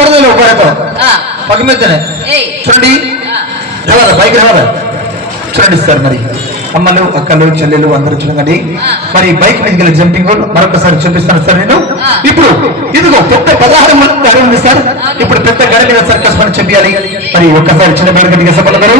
ఆ, పక్క మీదనే. ఏయ్. చూడండి. రావాలా బైక్ రావాలా చూడండి సార్ మరి. అమ్మలు అక్కలు చెల్లెలు అందరూ చూడండి. మరి బైక్ మీద జంపింగ్ మరొకసారి చూపిస్తాను సార్ నేను. ఇప్పుడు ఇదిగో పెద్ద పదహారు మంది గడి ఉంది సార్. ఇప్పుడు పెద్ద గడి మీద సర్కస్ పని చెప్పాలి. మరి ఒక్కసారి చిన్న గట్టిగా సభలు గారు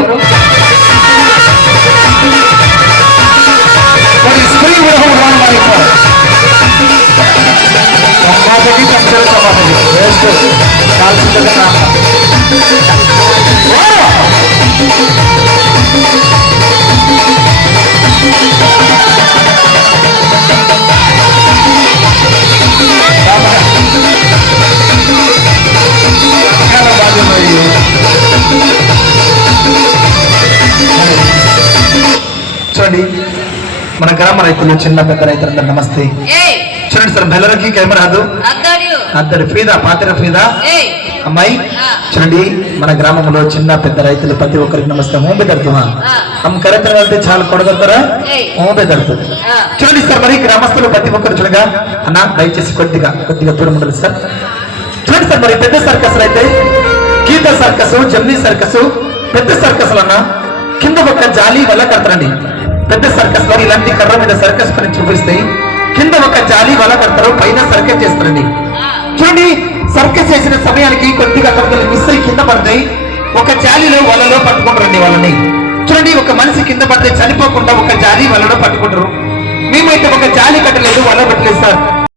చూడండి మన గ్రామ రైతులు చిన్న పెద్ద రైతులందరూ నమస్తే. చూడండి సార్ బెల్లరకి కెమెరా అద్దరి ఫీదా పాతిర ఫీదా? అమ్మాయి చూడండి మన గ్రామంలో చిన్న పెద్ద రైతులు ప్రతి ఒక్కరికి నమస్తే హోంబే తడుతున్నా ఆ. అమ్మ కరెక్ట్ వెళ్తే చాలా కొడగలుగుతారా తడుతుంది ఆ. చూడండి సార్ మరి గ్రామస్తులు ప్రతి ఒక్కరు చూడగా అన్న దయచేసి కొద్దిగా కొద్దిగా దూరం ఉండదు సార్. చూడండి సార్ మరి పెద్ద సర్కస్ అయితే గీత సర్కస్ జమ్నీ సర్కస్ పెద్ద సర్కస్ అన్న కింద ఒక జాలి వల్ల కడతారండి. పెద్ద సర్కస్లో ఇలాంటి కర్ర మీద సర్కస్ పని చూపిస్తే కింద ఒక జాలి వల్ల కడతారు పైన సర్కస్ చేస్తారండి. చూడండి సర్కస్ చేసిన సమయానికి కొద్దిగా అక్కడ మిస్ అయ్యి కింద పడతాయి ఒక జాలిలో వలలో పట్టుకుంటారండి వాళ్ళని. చూడండి ఒక మనిషి కింద పడితే చనిపోకుండా ఒక జాలి వలలో పట్టుకుంటారు. మేమైతే ఒక జాలి కట్టలేదు వల పెట్టలేదు సార్.